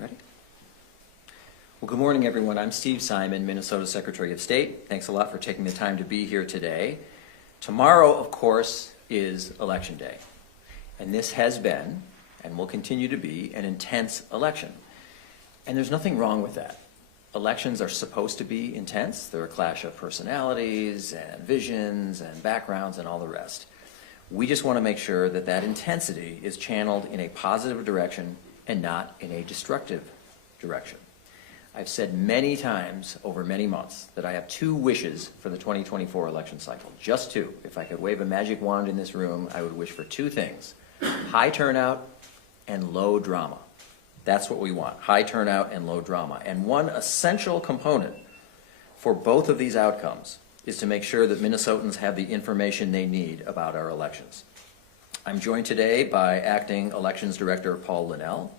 Ready? Well, good morning, everyone. I'm Steve Simon, Minnesota Secretary of State. Thanks a lot for taking the time to be here today. Tomorrow, of course, is Election Day. And this has been, and will continue to be, an intense election. And there's nothing wrong with that. Elections are supposed to be intense. They're a clash of personalities and visions and backgrounds and all the rest. We just want to make sure that that intensity is channeled in a positive direction and not in a destructive direction. I've said many times over many months that I have two wishes for the 2024 election cycle, just two. If I could wave a magic wand in this room, I would wish for two things: high turnout and low drama. That's what we want, high turnout and low drama. And one essential component for both of these outcomes is to make sure that Minnesotans have the information they need about our elections. I'm joined today by Acting Elections Director Paul Linnell,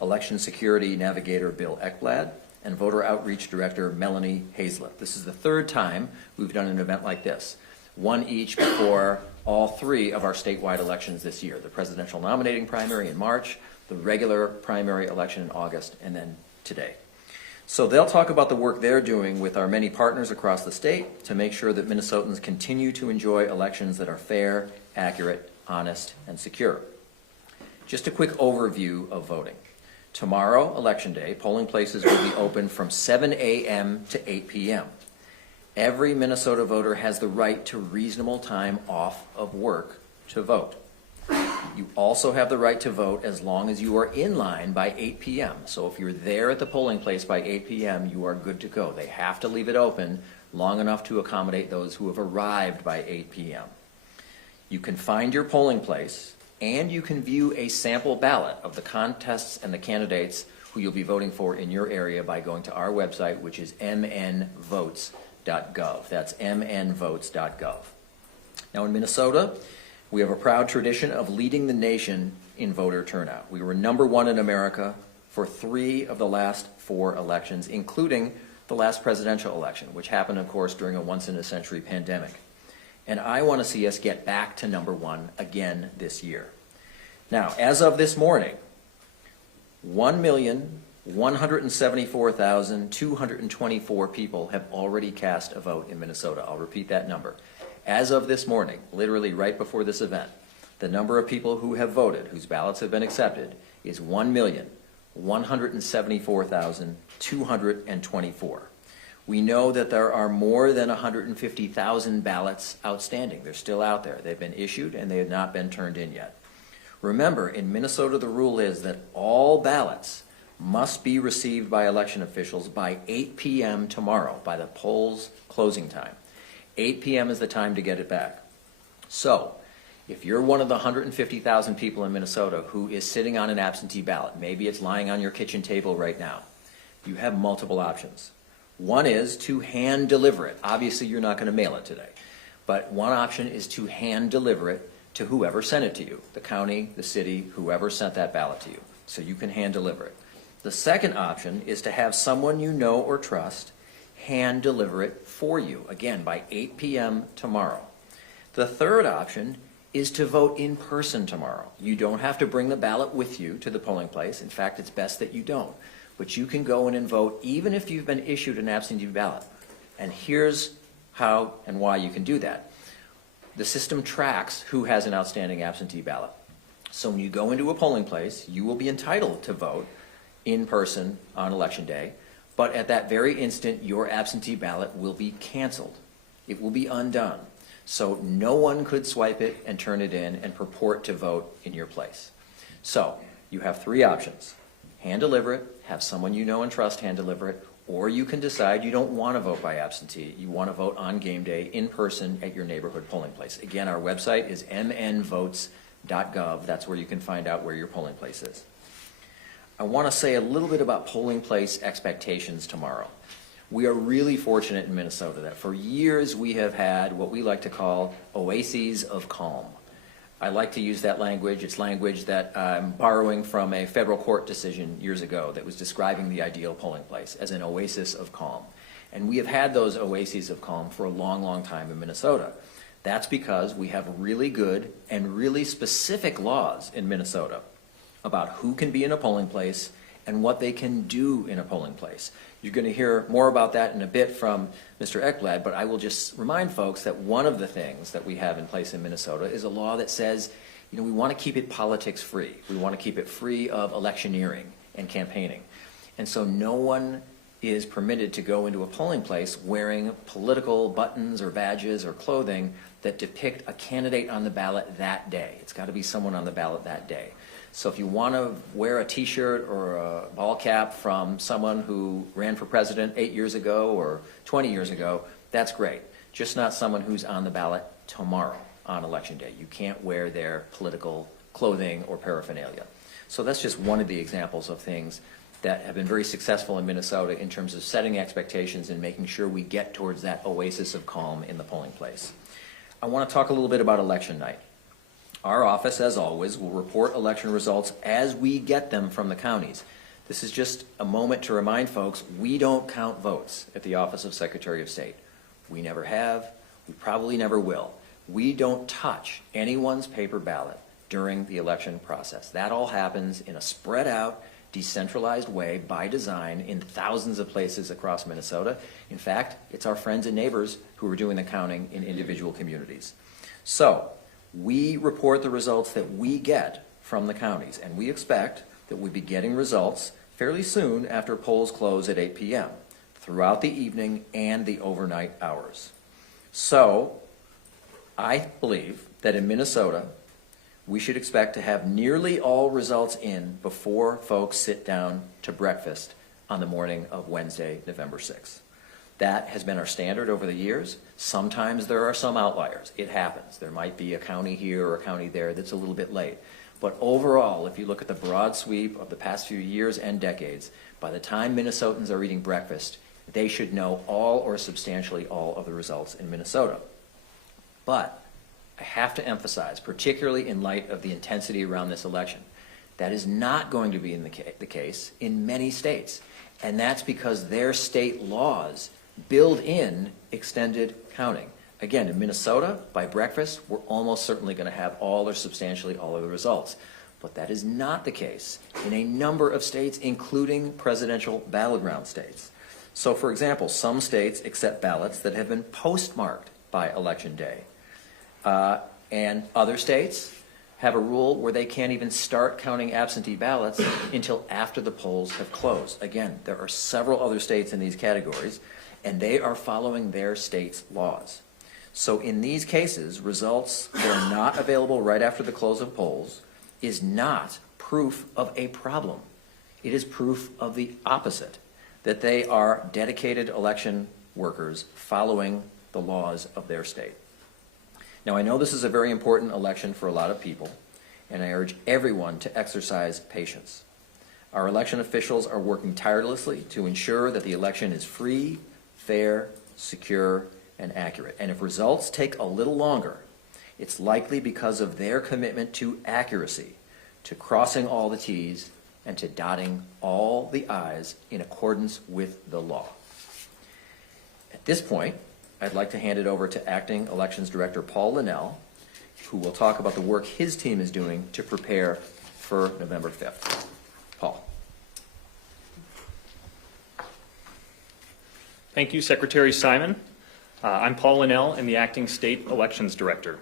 Election Security Navigator Bill Ekblad, and Voter Outreach Director Melanie Hazlett. This is the third time we've done an event like this, one each before all three of our statewide elections this year: the presidential nominating primary in March, the regular primary election in August, and then today. So they'll talk about the work they're doing with our many partners across the state to make sure that Minnesotans continue to enjoy elections that are fair, accurate, honest, and secure. Just a quick overview of voting. Tomorrow, Election Day, polling places will be open from 7 a.m. to 8 p.m. Every Minnesota voter has the right to reasonable time off of work to vote. You also have the right to vote as long as you are in line by 8 p.m. So if you're there at the polling place by 8 p.m., you are good to go. They have to leave it open long enough to accommodate those who have arrived by 8 p.m. You can find your polling place, and you can view a sample ballot of the contests and the candidates who you'll be voting for in your area by going to our website, which is mnvotes.gov. That's mnvotes.gov. Now in Minnesota, we have a proud tradition of leading the nation in voter turnout. We were #1 in America for 3 of the last 4 elections, including the last presidential election, which happened, of course, during a once-in-a-century pandemic. And I want to see us get back to #1 again this year. Now, as of this morning, 1,174,224 people have already cast a vote in Minnesota. I'll repeat that number. As of this morning, literally right before this event, the number of people who have voted, whose ballots have been accepted, is 1,174,224. We know that there are more than 150,000 ballots outstanding. They're still out there. They've been issued and they have not been turned in yet. Remember, in Minnesota, the rule is that all ballots must be received by election officials by 8 p.m. tomorrow, by the polls closing time. 8 p.m. is the time to get it back. So, if you're one of the 150,000 people in Minnesota who is sitting on an absentee ballot, maybe it's lying on your kitchen table right now, you have multiple options. One is to hand deliver it. Obviously, you're not going to mail it today. But one option is to hand deliver it to whoever sent it to you, the county, the city, whoever sent that ballot to you. So you can hand deliver it. The second option is to have someone you know or trust hand deliver it for you, again, by 8 p.m. tomorrow. The third option is to vote in person tomorrow. You don't have to bring the ballot with you to the polling place. In fact, it's best that you don't. But you can go in and vote even if you've been issued an absentee ballot. And here's how and why you can do that. The system tracks who has an outstanding absentee ballot. So when you go into a polling place, you will be entitled to vote in person on Election Day. But at that very instant, your absentee ballot will be canceled. It will be undone. So no one could swipe it and turn it in and purport to vote in your place. So you have 3 options. Hand deliver it, have someone you know and trust hand deliver it, or you can decide you don't want to vote by absentee. You want to vote on game day in person at your neighborhood polling place. Again, our website is mnvotes.gov. That's where you can find out where your polling place is. I want to say a little bit about polling place expectations tomorrow. We are really fortunate in Minnesota that for years we have had what we like to call oases of calm. I like to use that language. It's language that I'm borrowing from a federal court decision years ago that was describing the ideal polling place as an oasis of calm. And we have had those oases of calm for a long, long time in Minnesota. That's because we have really good and really specific laws in Minnesota about who can be in a polling place and what they can do in a polling place. You're going to hear more about that in a bit from Mr. Ekblad, but I will just remind folks that one of the things that we have in place in Minnesota is a law that says, we want to keep it politics free. We want to keep it free of electioneering and campaigning. And so no one is permitted to go into a polling place wearing political buttons or badges or clothing that depict a candidate on the ballot that day. It's got to be someone on the ballot that day. So if you want to wear a t-shirt or a ball cap from someone who ran for president 8 years ago or 20 years ago, that's great. Just not someone who's on the ballot tomorrow on election day. You can't wear their political clothing or paraphernalia. So that's just one of the examples of things that have been very successful in Minnesota in terms of setting expectations and making sure we get towards that oasis of calm in the polling place. I want to talk a little bit about election night. Our office, as always, will report election results as we get them from the counties. This is just a moment to remind folks, we don't count votes at the Office of Secretary of State. We never have, we probably never will. We don't touch anyone's paper ballot during the election process. That all happens in a spread out, decentralized way by design in thousands of places across Minnesota. In fact, it's our friends and neighbors who are doing the counting in individual communities. So, we report the results that we get from the counties, and we expect that we'll be getting results fairly soon after polls close at 8 p.m., throughout the evening and the overnight hours. So, I believe that in Minnesota, we should expect to have nearly all results in before folks sit down to breakfast on the morning of Wednesday, November 6th. That has been our standard over the years. Sometimes there are some outliers. It happens. There might be a county here or a county there that's a little bit late. But overall, if you look at the broad sweep of the past few years and decades, by the time Minnesotans are eating breakfast, they should know all or substantially all of the results in Minnesota. But I have to emphasize, particularly in light of the intensity around this election, that is not going to be the case in many states. And that's because their state laws build in extended counting. Again, in Minnesota, by breakfast, we're almost certainly going to have all or substantially all of the results. But that is not the case in a number of states, including presidential battleground states. So, for example, some states accept ballots that have been postmarked by Election Day. And other states have a rule where they can't even start counting absentee ballots until after the polls have closed. Again, there are several other states in these categories, and they are following their state's laws. So in these cases, results that are not available right after the close of polls is not proof of a problem. It is proof of the opposite, that they are dedicated election workers following the laws of their state. Now, I know this is a very important election for a lot of people, and I urge everyone to exercise patience. Our election officials are working tirelessly to ensure that the election is free, fair, secure, and accurate. And if results take a little longer, it's likely because of their commitment to accuracy, to crossing all the T's, and to dotting all the I's in accordance with the law. At this point, I'd like to hand it over to Acting Elections Director Paul Linnell, who will talk about the work his team is doing to prepare for November 5th. Paul. Thank you, Secretary Simon. I'm Paul Linnell, and the Acting State Elections Director.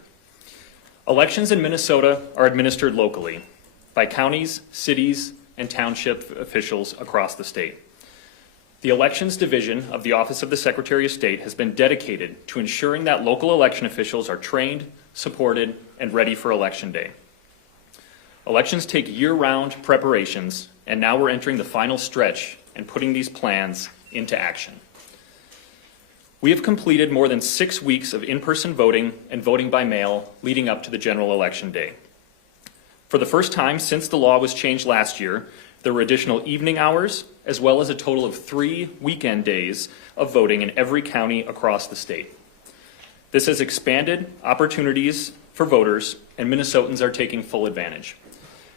Elections in Minnesota are administered locally by counties, cities, and township officials across the state. The Elections Division of the Office of the Secretary of State has been dedicated to ensuring that local election officials are trained, supported, and ready for Election Day. Elections take year-round preparations, and now we're entering the final stretch and putting these plans into action. We have completed more than 6 weeks of in-person voting and voting by mail leading up to the general election day. For the first time since the law was changed last year, there were additional evening hours, as well as a total of 3 weekend days of voting in every county across the state. This has expanded opportunities for voters, and Minnesotans are taking full advantage.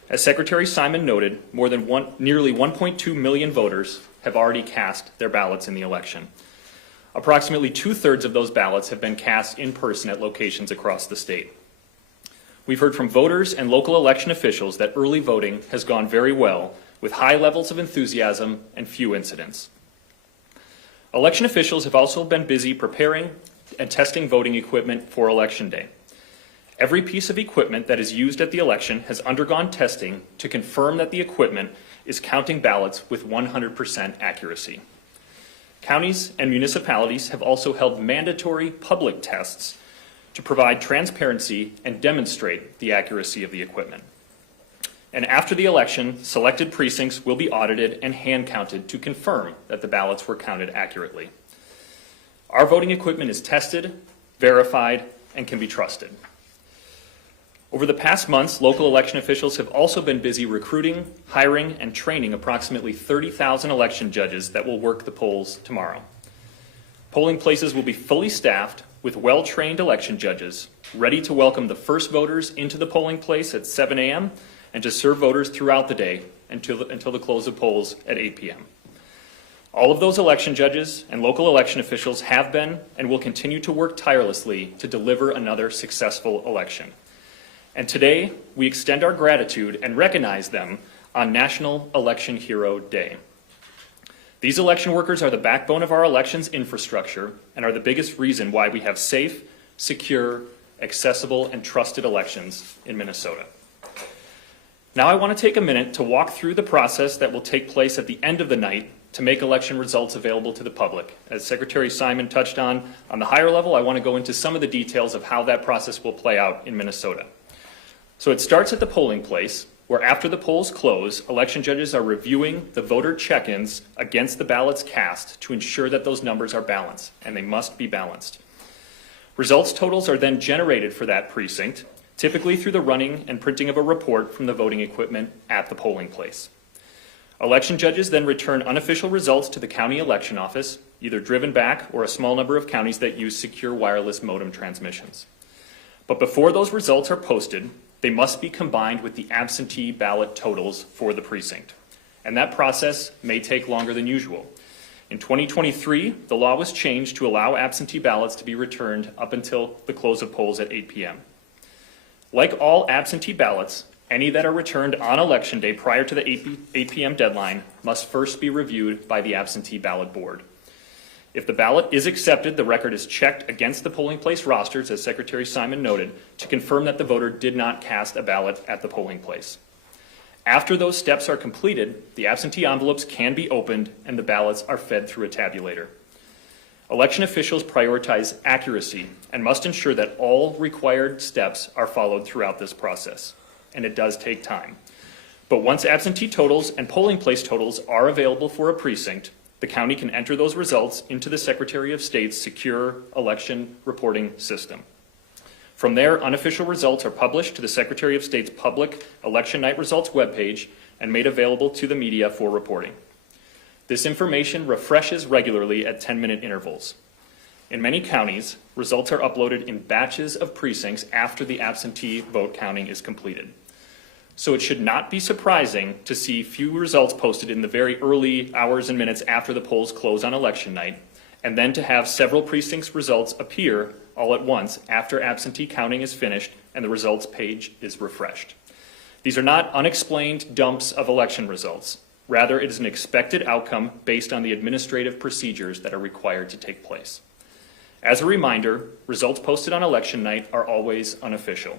As Secretary Simon noted, nearly 1.2 million voters have already cast their ballots in the election. Approximately 2/3 of those ballots have been cast in person at locations across the state. We've heard from voters and local election officials that early voting has gone very well, with high levels of enthusiasm and few incidents. Election officials have also been busy preparing and testing voting equipment for Election Day. Every piece of equipment that is used at the election has undergone testing to confirm that the equipment is counting ballots with 100% accuracy. Counties and municipalities have also held mandatory public tests to provide transparency and demonstrate the accuracy of the equipment. And after the election, selected precincts will be audited and hand counted to confirm that the ballots were counted accurately. Our voting equipment is tested, verified, and can be trusted. Over the past months, local election officials have also been busy recruiting, hiring, and training approximately 30,000 election judges that will work the polls tomorrow. Polling places will be fully staffed with well-trained election judges, ready to welcome the first voters into the polling place at 7 a.m. and to serve voters throughout the day until the close of polls at 8 p.m. All of those election judges and local election officials have been and will continue to work tirelessly to deliver another successful election. And today, we extend our gratitude and recognize them on National Election Hero Day. These election workers are the backbone of our elections infrastructure and are the biggest reason why we have safe, secure, accessible, and trusted elections in Minnesota. Now I want to take a minute to walk through the process that will take place at the end of the night to make election results available to the public. As Secretary Simon touched on the higher level, I want to go into some of the details of how that process will play out in Minnesota. So it starts at the polling place, where after the polls close, election judges are reviewing the voter check-ins against the ballots cast to ensure that those numbers are balanced, and they must be balanced. Results totals are then generated for that precinct, typically through the running and printing of a report from the voting equipment at the polling place. Election judges then return unofficial results to the county election office, either driven back or a small number of counties that use secure wireless modem transmissions. But before those results are posted, they must be combined with the absentee ballot totals for the precinct. And that process may take longer than usual. In 2023, the law was changed to allow absentee ballots to be returned up until the close of polls at 8 p.m. Like all absentee ballots, any that are returned on Election Day prior to the 8 p.m. deadline must first be reviewed by the absentee ballot board. If the ballot is accepted, the record is checked against the polling place rosters, as Secretary Simon noted, to confirm that the voter did not cast a ballot at the polling place. After those steps are completed, the absentee envelopes can be opened and the ballots are fed through a tabulator. Election officials prioritize accuracy and must ensure that all required steps are followed throughout this process, and it does take time. But once absentee totals and polling place totals are available for a precinct, the county can enter those results into the Secretary of State's secure election reporting system. From there, unofficial results are published to the Secretary of State's public election night results webpage and made available to the media for reporting. This information refreshes regularly at 10-minute intervals. In many counties, results are uploaded in batches of precincts after the absentee vote counting is completed. So it should not be surprising to see few results posted in the very early hours and minutes after the polls close on election night, and then to have several precincts' results appear all at once after absentee counting is finished and the results page is refreshed. These are not unexplained dumps of election results. Rather, it is an expected outcome based on the administrative procedures that are required to take place. As a reminder, results posted on election night are always unofficial.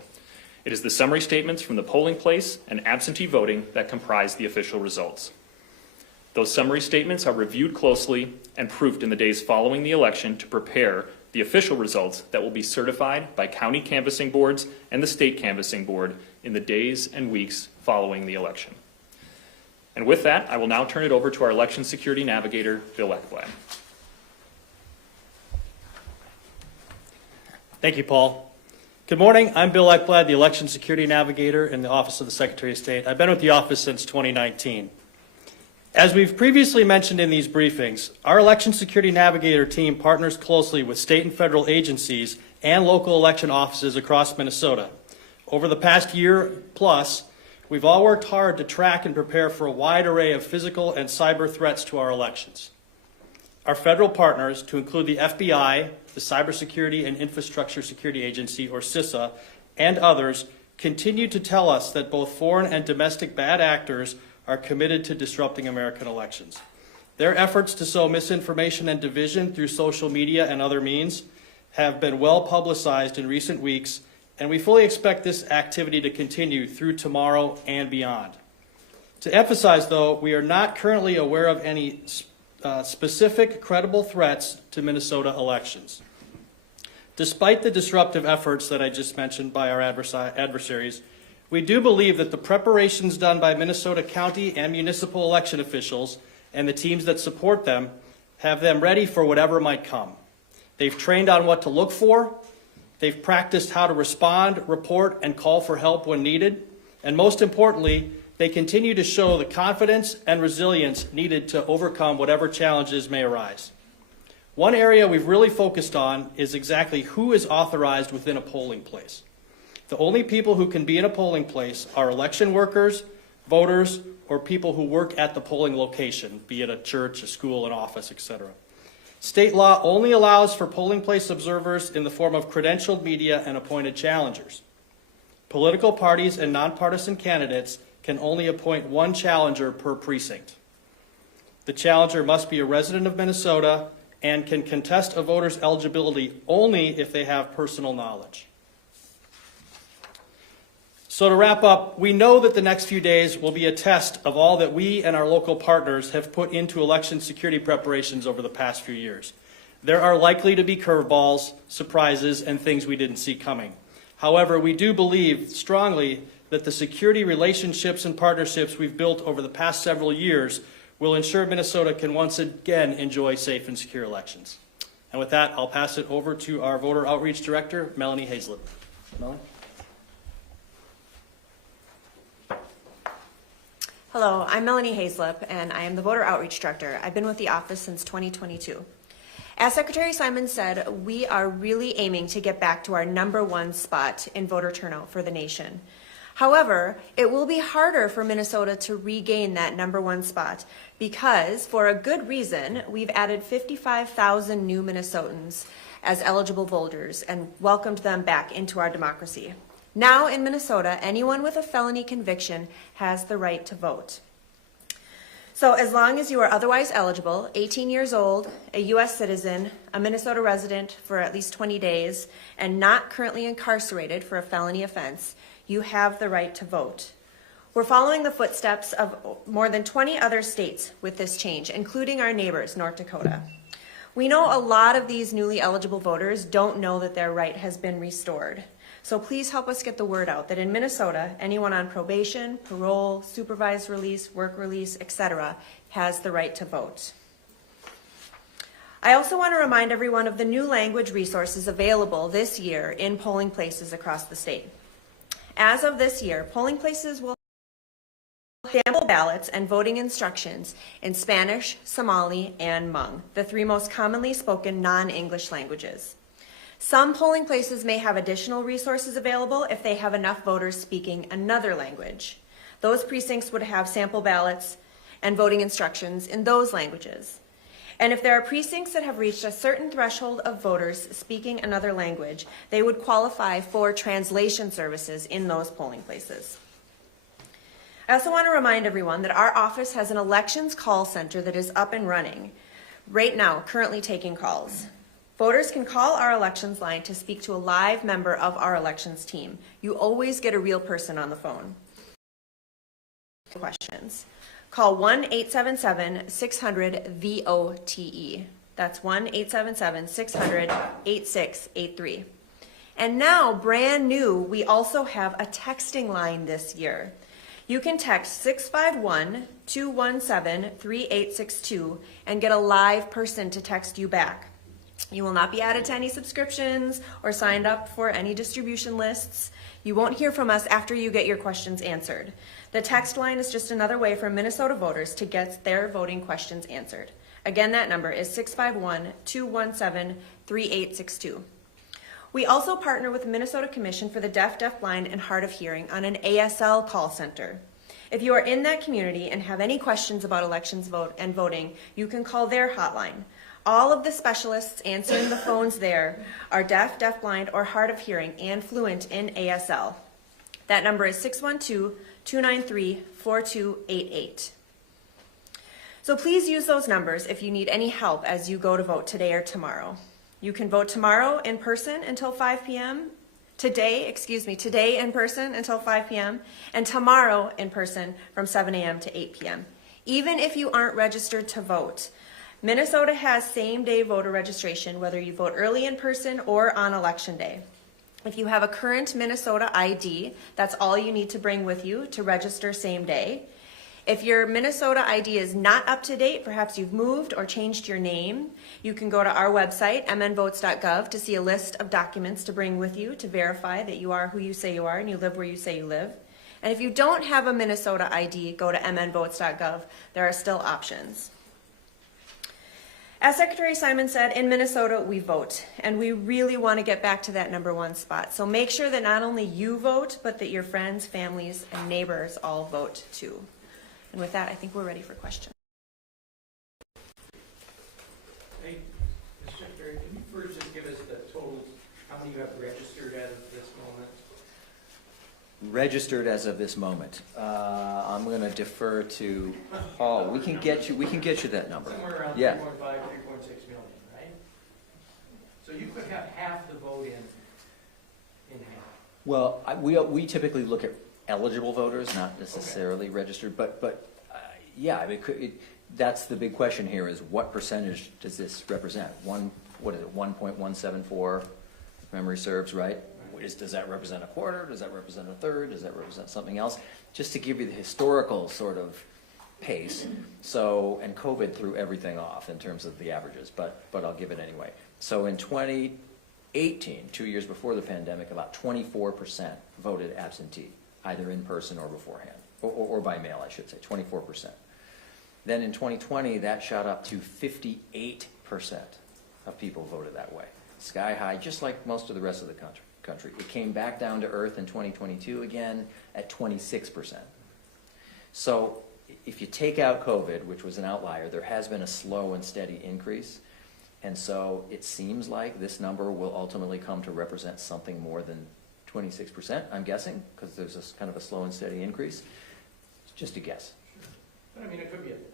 It is the summary statements from the polling place and absentee voting that comprise the official results. Those summary statements are reviewed closely and proofed in the days following the election to prepare the official results that will be certified by county canvassing boards and the state canvassing board in the days and weeks following the election. And with that, I will now turn it over to our election security navigator, Bill Ekblad. Thank you, Paul. Good morning. I'm Bill Ekblad, the Election Security Navigator in the Office of the Secretary of State. I've been with the office since 2019. As we've previously mentioned in these briefings, our Election Security Navigator team partners closely with state and federal agencies and local election offices across Minnesota. Over the past year plus, we've all worked hard to track and prepare for a wide array of physical and cyber threats to our elections. Our federal partners, to include the FBI, the Cybersecurity and Infrastructure Security Agency, or CISA, and others, continue to tell us that both foreign and domestic bad actors are committed to disrupting American elections. Their efforts to sow misinformation and division through social media and other means have been well publicized in recent weeks, and we fully expect this activity to continue through tomorrow and beyond. To emphasize, though, we are not currently aware of any specific credible threats to Minnesota elections. Despite the disruptive efforts that I just mentioned by our adversaries, we do believe that the preparations done by Minnesota county and municipal election officials and the teams that support them have them ready for whatever might come. They've trained on what to look for, they've practiced how to respond, report, and call for help when needed, and most importantly, they continue to show the confidence and resilience needed to overcome whatever challenges may arise. One area we've really focused on is exactly who is authorized within a polling place. The only people who can be in a polling place are election workers, voters, or people who work at the polling location, be it a church, a school, an office, etc. State law only allows for polling place observers in the form of credentialed media and appointed challengers. Political parties and nonpartisan candidates can only appoint one challenger per precinct. The challenger must be a resident of Minnesota and can contest a voter's eligibility only if they have personal knowledge. So to wrap up, we know that the next few days will be a test of all that we and our local partners have put into election security preparations over the past few years. There are likely to be curveballs, surprises, and things we didn't see coming. However, we do believe strongly that the security relationships and partnerships we've built over the past several years will ensure Minnesota can once again enjoy safe and secure elections. And with that, I'll pass it over to our Voter Outreach Director, Melanie Hazlett. Melanie? Hello, I'm Melanie Hazlip, and I am the Voter Outreach Director. I've been with the office since 2022. As Secretary Simon said, we are really aiming to get back to our #1 spot in voter turnout for the nation. However, it will be harder for Minnesota to regain that #1 spot because, for a good reason, we've added 55,000 new Minnesotans as eligible voters and welcomed them back into our democracy. Now in Minnesota, anyone with a felony conviction has the right to vote. So as long as you are otherwise eligible, 18 years old, a U.S. citizen, a Minnesota resident for at least 20 days, and not currently incarcerated for a felony offense, you have the right to vote. We're following the footsteps of more than 20 other states with this change, including our neighbors, North Dakota. We know a lot of these newly eligible voters don't know that their right has been restored. So please help us get the word out that in Minnesota, anyone on probation, parole, supervised release, work release, etc., has the right to vote. I also want to remind everyone of the new language resources available this year in polling places across the state. As of this year, polling places will have sample ballots and voting instructions in Spanish, Somali, and Hmong, the 3 most commonly spoken non-English languages. Some polling places may have additional resources available if they have enough voters speaking another language. Those precincts would have sample ballots and voting instructions in those languages. And if there are precincts that have reached a certain threshold of voters speaking another language, they would qualify for translation services in those polling places. I also want to remind everyone that our office has an elections call center that is up and running right now, currently taking calls. Voters can call our elections line to speak to a live member of our elections team. You always get a real person on the phone. Questions. Call 1-877-600-VOTE. That's 1-877-600-8683. And now, brand new, we also have a texting line this year. You can text 651-217-3862 and get a live person to text you back. You will not be added to any subscriptions or signed up for any distribution lists. You won't hear from us after you get your questions answered. The text line is just another way for Minnesota voters to get their voting questions answered. Again, that number is 651-217-3862. We also partner with the Minnesota Commission for the Deaf, Deafblind, and Hard of Hearing on an ASL call center. If you are in that community and have any questions about elections and voting, you can call their hotline. All of the specialists answering the phones there are deaf, deafblind, or hard of hearing and fluent in ASL. That number is 612-293-5633. 4288. So please use those numbers if you need any help as you go to vote today or tomorrow. You can vote tomorrow in person until 5 p.m., today in person until 5 p.m., and tomorrow in person from 7 a.m. to 8 p.m. Even if you aren't registered to vote, Minnesota has same-day voter registration, whether you vote early in person or on election day. If you have a current Minnesota ID, that's all you need to bring with you to register same day. If your Minnesota ID is not up to date, perhaps you've moved or changed your name, you can go to our website, mnvotes.gov, to see a list of documents to bring with you to verify that you are who you say you are and you live where you say you live. And if you don't have a Minnesota ID, go to mnvotes.gov. There are still options. As Secretary Simon said, in Minnesota, we vote, and we really want to get back to that #1 spot. So make sure that not only you vote, but that your friends, families, and neighbors all vote too. And with that, I think we're ready for questions. Hey, Mr. Secretary, can you first just give us the total, how many you have registered as of this moment? Registered as of this moment. I'm going to defer to Paul. We can get you that number. Somewhere around Yeah. 3.5, 3.6 million, right? So you could have half the vote in half. Well, we typically look at eligible voters, not necessarily registered, but yeah, I mean, that's the big question here: is what percentage does this represent? What is it? 1.174, if memory serves, right? Does that represent a quarter? Does that represent a third? Does that represent something else? Just to give you the historical sort of pace. So, and COVID threw everything off in terms of the averages, but I'll give it anyway. So in 2018, 2 years before the pandemic, about 24% voted absentee, either in person or beforehand, or by mail, I should say, 24%. Then in 2020, that shot up to 58% of people voted that way. Sky high, just like most of the rest of the country. It came back down to earth in 2022 again at 26%. So if you take out COVID, which was an outlier, there has been a slow and steady increase. And so it seems like this number will ultimately come to represent something more than 26%, I'm guessing, because there's this kind of a slow and steady increase. It's just a guess. Sure. But I mean, it could be, it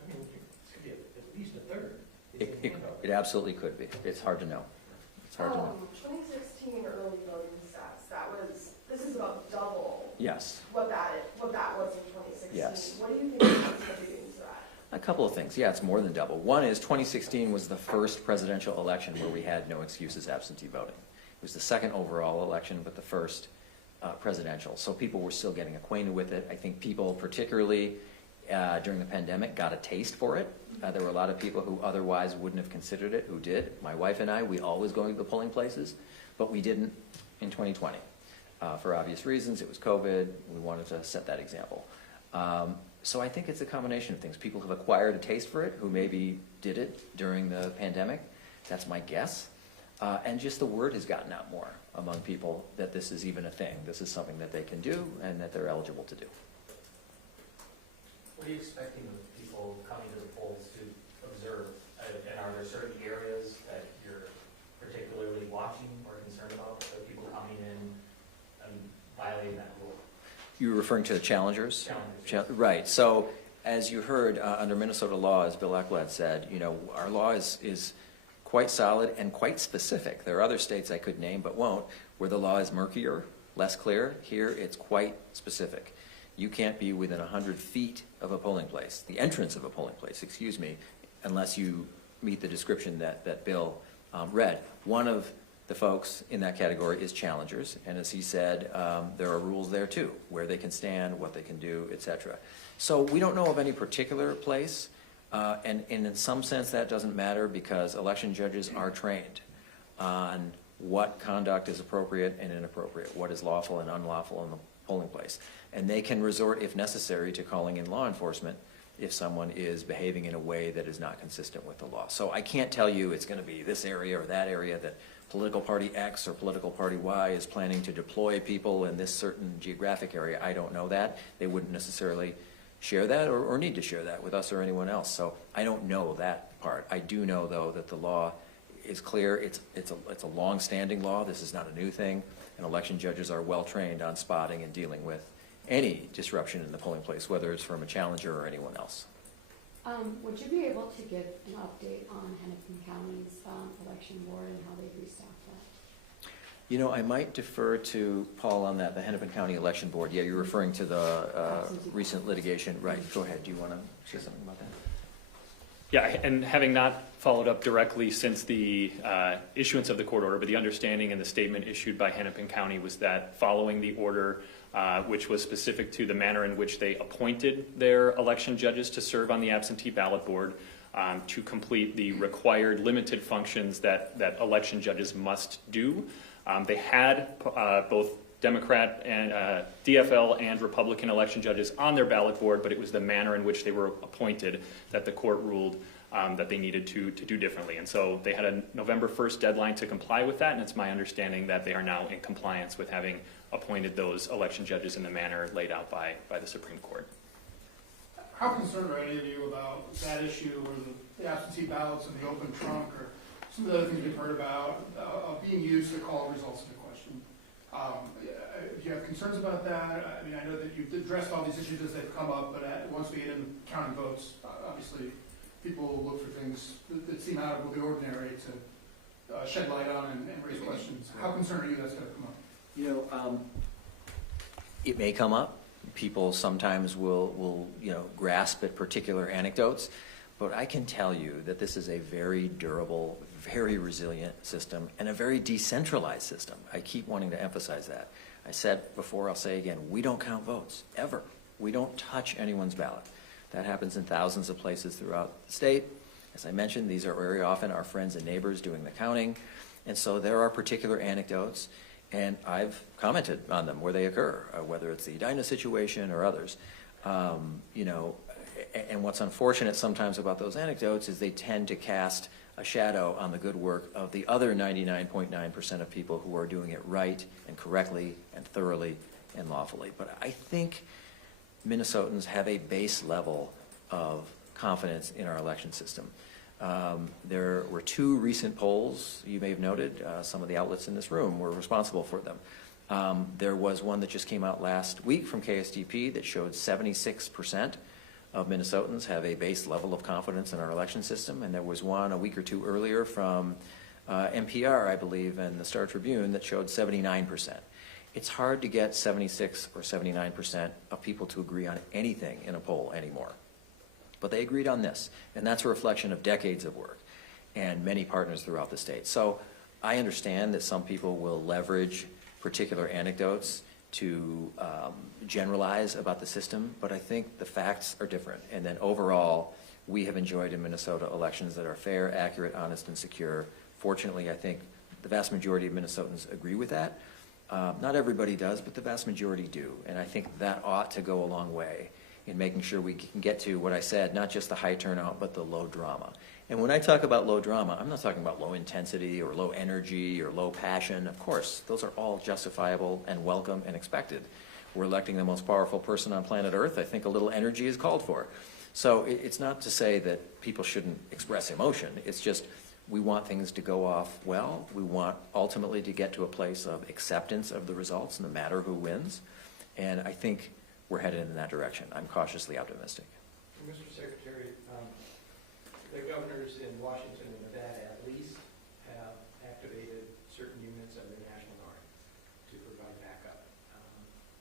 could be at least a third. It absolutely could be. It's hard to know. It's hard to know. 2016 early voting stats, this is about double Yes. what that was in 2016. Yes. What do you think is contributing to that? A couple of things. Yeah, it's more than double. One is 2016 was the first presidential election where we had no excuses absentee voting. It was the second overall election, but the first presidential. So people were still getting acquainted with it. I think people, particularly during the pandemic, got a taste for it. There were a lot of people who otherwise wouldn't have considered it who did. My wife and I, we always go to the polling places, but we didn't in 2020. For obvious reasons, it was COVID. We wanted to set that example. So I think it's a combination of things. People have acquired a taste for it who maybe did it during the pandemic. That's my guess. And just the word has gotten out more among people that this is even a thing. This is something that they can do and that they're eligible to do. What are you expecting of people coming to the polls to observe? And are there certain areas that you're particularly watching or concerned about, so people coming in and violating that rule? You're referring to the challengers? Challengers. Right. So as you heard, under Minnesota law, as Bill Ekblad said, our law is quite solid and quite specific. There are other states I could name but won't, where the law is murkier, less clear. Here it's quite specific. You can't be within 100 feet of a polling place, the entrance of a polling place, excuse me, unless you meet the description that Bill read. One of the folks in that category is challengers, and as he said, there are rules there too, where they can stand, what they can do, etc. So we don't know of any particular place, and in some sense that doesn't matter because election judges are trained on what conduct is appropriate and inappropriate, what is lawful and unlawful in the polling place. And they can resort, if necessary, to calling in law enforcement if someone is behaving in a way that is not consistent with the law. So I can't tell you it's going to be this area or that area that political party X or political party Y is planning to deploy people in this certain geographic area. I don't know that. They wouldn't necessarily share that or need to share that with us or anyone else. So I don't know that part. I do know, though, that the law is clear. It's a long-standing law. This is not a new thing. And election judges are well trained on spotting and dealing with any disruption in the polling place, whether it's from a challenger or anyone else. Would you be able to give an update on Hennepin County's election board and how they've restaffed that? You know, I might defer to Paul on that, the Hennepin County Election Board. Yeah, you're referring to the recent litigation. Right, go ahead. Do you want to say something about that? Yeah, and having not followed up directly since the issuance of the court order, but the understanding and the statement issued by Hennepin County was that following the order, which was specific to the manner in which they appointed their election judges to serve on the absentee ballot board, to complete the required limited functions that election judges must do. They had both Democrat and DFL and Republican election judges on their ballot board, but it was the manner in which they were appointed that the court ruled that they needed to do differently. And so they had a November 1st deadline to comply with that, and it's my understanding that they are now in compliance with having appointed those election judges in the manner laid out by the Supreme Court. How concerned are any of you about that issue or the absentee ballots in the open trunk or some of the other things we've heard about being used to call results into question? Do you have concerns about that? I mean, I know that you've addressed all these issues as they've come up, but once we get into counting votes, obviously people will look for things that seem out of the ordinary to shed light on and raise questions. How concerned are you that's going to come up? You know, it may come up. People sometimes will grasp at particular anecdotes, but I can tell you that this is a very durable, very resilient system and a very decentralized system. I keep wanting to emphasize that. I said before, I'll say again, we don't count votes, ever. We don't touch anyone's ballot. That happens in thousands of places throughout the state. As I mentioned, these are very often our friends and neighbors doing the counting, and so there are particular anecdotes, and I've commented on them where they occur, whether it's the Edina situation or others. And what's unfortunate sometimes about those anecdotes is they tend to cast a shadow on the good work of the other 99.9% of people who are doing it right and correctly and thoroughly and lawfully. But I think Minnesotans have a base level of confidence in our election system. There were two recent polls, you may have noted, some of the outlets in this room were responsible for them. There was one that just came out last week from KSTP that showed 76% of Minnesotans have a base level of confidence in our election system, and there was one a week or two earlier from NPR, I believe, and the Star Tribune that showed 79%. It's hard to get 76 or 79% of people to agree on anything in a poll anymore. But they agreed on this, and that's a reflection of decades of work and many partners throughout the state. So I understand that some people will leverage particular anecdotes to generalize about the system, but I think the facts are different. And then overall, we have enjoyed in Minnesota elections that are fair, accurate, honest, and secure. Fortunately, I think the vast majority of Minnesotans agree with that. Not everybody does, but the vast majority do. And I think that ought to go a long way in making sure we can get to what I said, not just the high turnout, but the low drama. And when I talk about low drama, I'm not talking about low intensity or low energy or low passion. Of course, those are all justifiable and welcome and expected. We're electing the most powerful person on planet Earth. I think a little energy is called for. So it's not to say that people shouldn't express emotion. It's just we want things to go off well. We want ultimately to get to a place of acceptance of the results, no matter who wins. And I think we're headed in that direction. I'm cautiously optimistic. Mr. Secretary, the governors in Washington and Nevada at least have activated certain units of the National Guard to provide backup.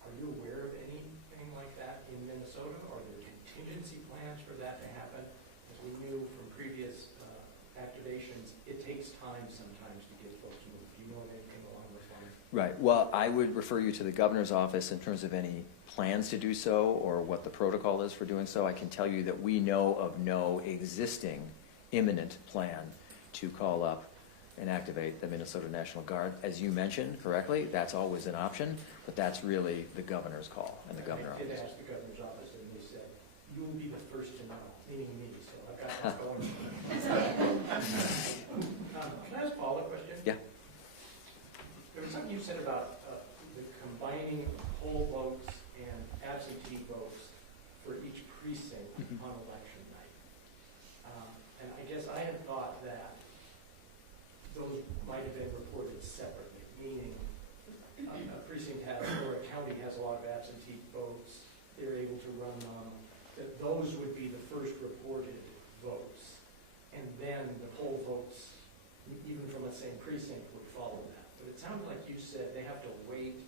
Are you aware of anything like that in Minnesota? Are there contingency plans for that to happen? As we knew from previous activations, it takes time sometimes to get folks moved. Do you know of anything along those lines? Right. Well, I would refer you to the governor's office in terms of any plans to do so or what the protocol is for doing so. I can tell you that we know of no existing imminent plan to call up and activate the Minnesota National Guard. As you mentioned correctly, that's always an option, but that's really the governor's call and the governor office. I did ask the governor's office, and they said, you will be the first to know, meaning me, so I've got that going. Can I ask Paul a question? Yeah. There was something you said about the combining poll votes and absentee votes for each precinct on election night. And I guess I had thought that those might have been reported separately, meaning a precinct has, or a county has a lot of absentee vote those would be the first reported votes. And then the poll votes, even from the same precinct, would follow that. But it sounded like you said they have to wait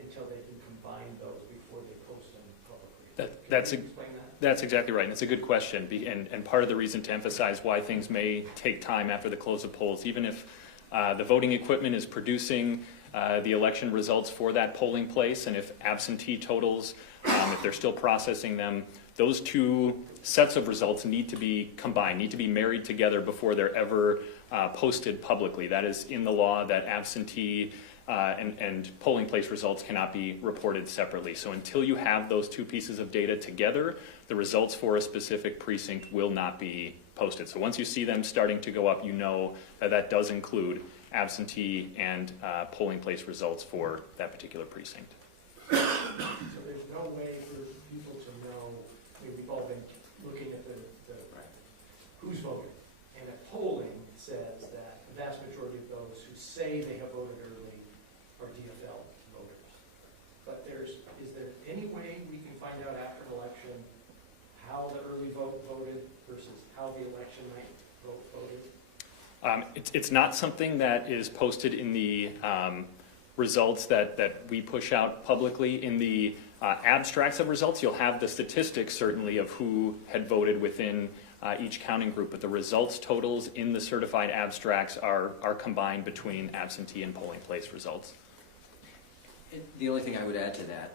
until they can combine those before they post them publicly. That's Can you explain that? That's exactly right, and it's a good question, and part of the reason to emphasize why things may take time after the close of polls, even if the voting equipment is producing the election results for that polling place, and if absentee totals, if they're still processing them, those two sets of results need to be combined, need to be married together before they're ever posted publicly. That is in the law, that absentee and polling place results cannot be reported separately. So until you have those two pieces of data together, the results for a specific precinct will not be posted. So once you see them starting to go up, you know that that does include absentee and polling place results for that particular precinct. So there's no way for people to know, I mean, we've all been looking at the who's voted, and at polling says that the vast majority of those who say they have voted early are DFL voters. But is there any way we can find out after an election how the early vote voted versus how the election night vote voted? It's not something that is posted in the results that we push out publicly. In the abstracts of results, you'll have the statistics certainly of who had voted within each counting group, but the results totals in the certified abstracts are combined between absentee and polling place results. The only thing I would add to that,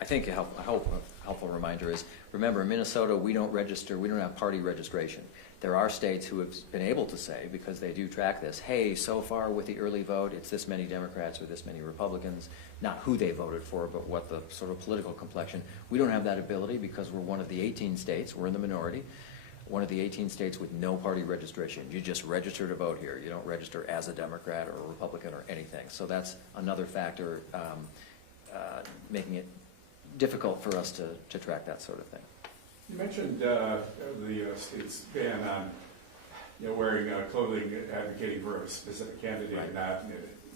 I think a helpful reminder is, remember, in Minnesota, we don't have party registration. There are states who have been able to say, because they do track this, hey, so far with the early vote, it's this many Democrats or this many Republicans, not who they voted for, but what the sort of political complexion. We don't have that ability because we're one of the 18 states, we're in the minority, one of the 18 states with no party registration. You just register to vote here. You don't register as a Democrat or a Republican or anything. So that's another factor making it difficult for us to track that sort of thing. You mentioned the state's ban on wearing clothing advocating for a specific candidate, right. And not. And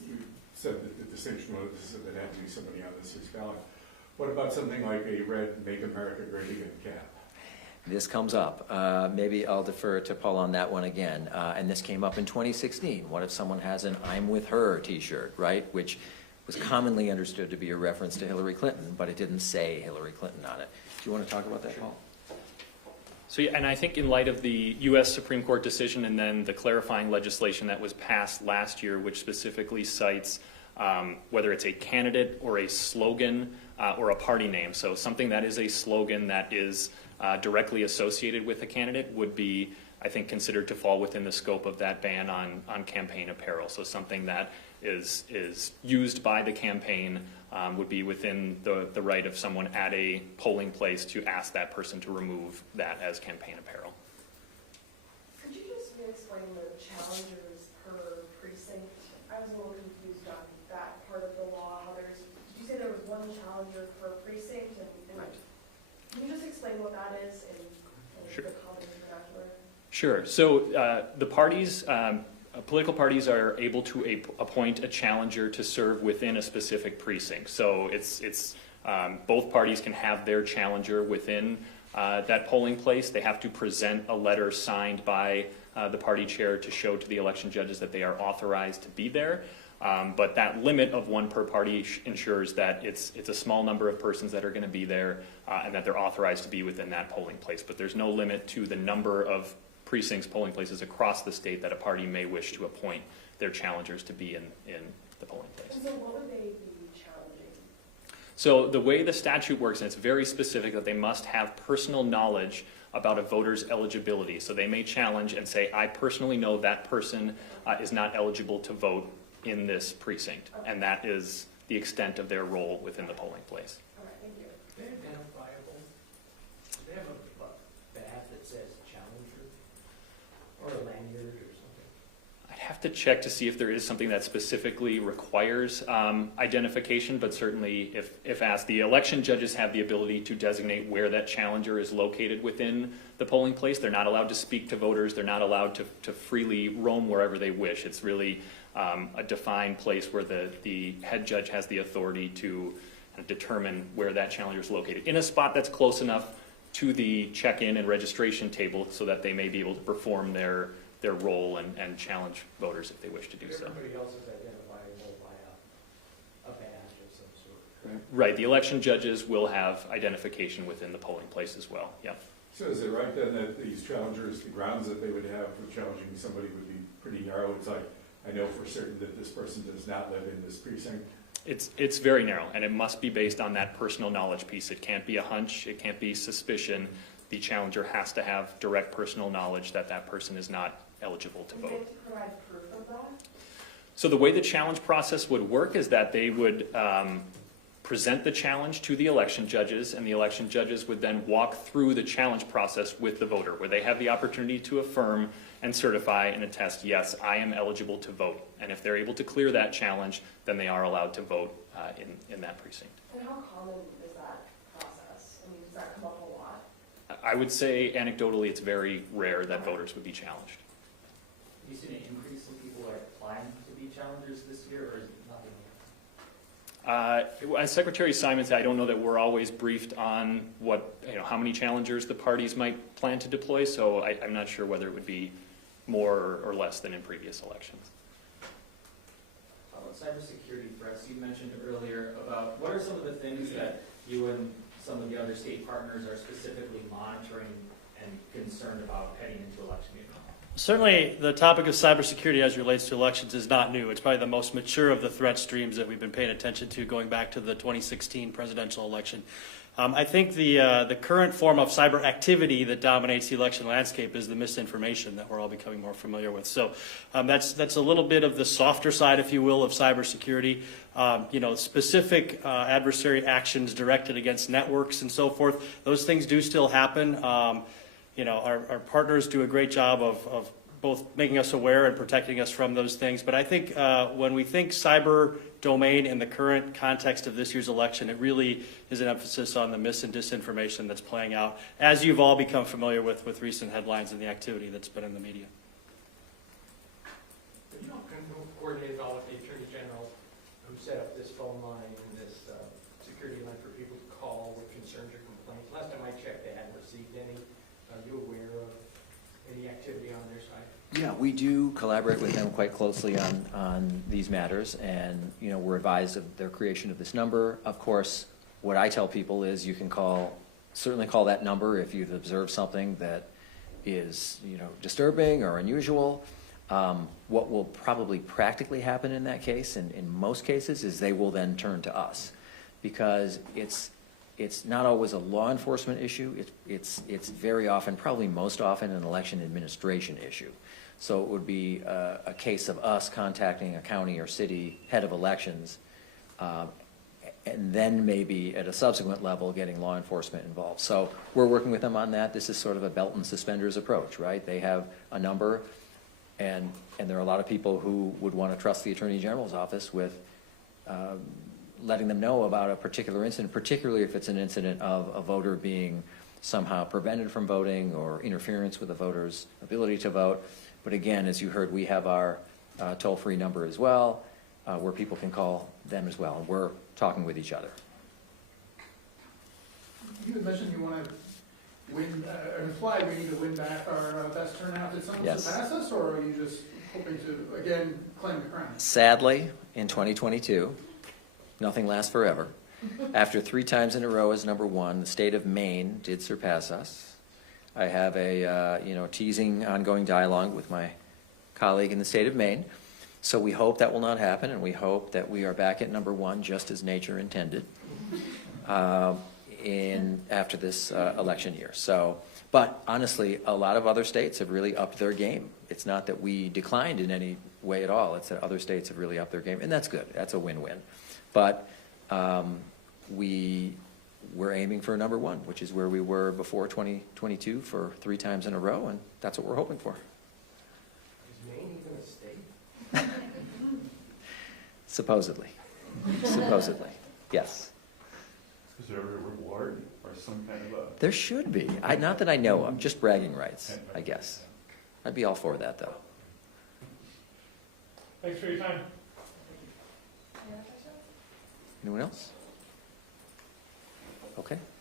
you said that the distinction was that it had to be somebody on the state's ballot. What about something like a red "Make America Great Again" cap? This comes up. Maybe I'll defer to Paul on that one again. And this came up in 2016. What if someone has an "I'm with her" T-shirt, right? Which was commonly understood to be a reference to Hillary Clinton, but it didn't say Hillary Clinton on it. Do you want to talk about that, Paul? So, yeah, and I think in light of the U.S. Supreme Court decision and then the clarifying legislation that was passed last year, which specifically cites whether it's a candidate or a slogan or a party name. So something that is a slogan that is directly associated with a candidate would be, I think, considered to fall within the scope of that ban on campaign apparel. So something that is used by the campaign would be within the right of someone at a polling place to ask that person to remove that as campaign apparel. Could you just explain the challengers per precinct? I was a little confused on that part of the law, how did you say there was one challenger per precinct? And can you just explain what that is in Sure. the common vernacular? Sure. So the parties, political parties are able to appoint a challenger to serve within a specific precinct. So it's both parties can have their challenger within that polling place. They have to present a letter signed by the party chair to show to the election judges that they are authorized to be there. But that limit of one per party ensures that it's a small number of persons that are going to be there and that they're authorized to be within that polling place. But there's no limit to the number of precincts, polling places across the state that a party may wish to appoint their challengers to be in the polling place. So what would they be challenging? So the way the statute works, and it's very specific, that they must have personal knowledge about a voter's eligibility. So they may challenge and say, I personally know that person is not eligible to vote in this precinct. Okay. And that is the extent of their role within the polling place. All right, thank you. Are they identifiable? Do they have a badge that says challenger? Or a lanyard or something? I'd have to check to see if there is something that specifically requires identification, but certainly if asked, the election judges have the ability to designate where that challenger is located within the polling place. They're not allowed to speak to voters. They're not allowed to freely roam wherever they wish. It's really a defined place where the head judge has the authority to determine where that challenger is located. In a spot that's close enough to the check-in and registration table so that they may be able to perform their role and challenge voters if they wish to do so. Everybody else is identifiable by a badge of some sort. Right, the election judges will have identification within the polling place as well, yeah. So is it right then that these challengers, the grounds that they would have for challenging somebody would be pretty narrow? It's like, I know for certain that this person does not live in this precinct. It's very narrow, and it must be based on that personal knowledge piece. It can't be a hunch, it can't be suspicion. The challenger has to have direct personal knowledge that that person is not eligible to Do they vote. have to provide proof of that? So the way the challenge process would work is that they would present the challenge to the election judges, and the election judges would then walk through the challenge process with the voter, where they have the opportunity to affirm and certify and attest, yes, I am eligible to vote. And if they're able to clear that challenge, then they are allowed to vote in that precinct. And how common is that process? I mean, does that come up a lot? I would say anecdotally, it's very rare that voters would be challenged. Have you seen an increase in people who are applying to be challengers this year, or is it nothing? As Secretary Simon said, I don't know that we're always briefed on how many challengers the parties might plan to deploy, so I'm not sure whether it would be more or less than in previous elections. About cybersecurity threats, you mentioned earlier about what are some of the things that you and some of the other state partners are specifically monitoring and concerned about heading into election year? Certainly, the topic of cybersecurity as it relates to elections is not new. It's probably the most mature of the threat streams that we've been paying attention to going back to the 2016 presidential election. I think the current form of cyber activity that dominates the election landscape is the misinformation that we're all becoming more familiar with. So that's a little bit of the softer side, if you will, of cybersecurity. Specific adversary actions directed against networks and so forth. Those things do still happen. Our partners do a great job of both making us aware and protecting us from those things. But I think when we think cyber domain in the current context of this year's election, it really is an emphasis on the mis and disinformation that's playing out, as you've all become familiar with recent headlines and the activity that's been in the media. Have you coordinated at all with the Attorney General who set up this phone line and this security line for people to call with concerns or complaints? Last time I checked, they hadn't received any. Are you aware of any activity on their side? Yeah, we do collaborate with them quite closely on these matters, and, we're advised of their creation of this number. Of course, what I tell people is you can certainly call that number if you've observed something that is, disturbing or unusual. What will probably practically happen in that case, and in most cases, is they will then turn to us, because it's not always a law enforcement issue. It's very often, probably most often, an election administration issue. So it would be a case of us contacting a county or city head of elections, and then maybe at a subsequent level getting law enforcement involved. So we're working with them on that. This is sort of a belt and suspenders approach, right? They have a number, and there are a lot of people who would want to trust the Attorney General's office with letting them know about a particular incident, particularly if it's an incident of a voter being somehow prevented from voting or interference with a voter's ability to vote. But again, as you heard, we have our toll-free number as well, where people can call them as well, and we're talking with each other. You had mentioned you want to win, imply we need to win back our best turnout. Did someone Yes. surpass us, or are you just hoping to, again, claim the crown? Sadly, in 2022, nothing lasts forever. After 3 times in a row as number 1, the state of Maine did surpass us. I have a teasing ongoing dialogue with my colleague in the state of Maine. So we hope that will not happen, and we hope that we are back at number 1, just as nature intended, after this election year. So, but honestly, a lot of other states have really upped their game. It's not that we declined in any way at all. It's that other states have really upped their game, and that's good. That's a win-win. But we're aiming for number 1, which is where we were before 2022 for 3 times in a row, and that's what we're hoping for. Is Maine even a state? Supposedly. Supposedly, yes. Is there a reward or some kind of a? There should be. Not that I know of, just bragging rights, I guess. I'd be all for that, though. Thanks for your time. Anyone else? Okay.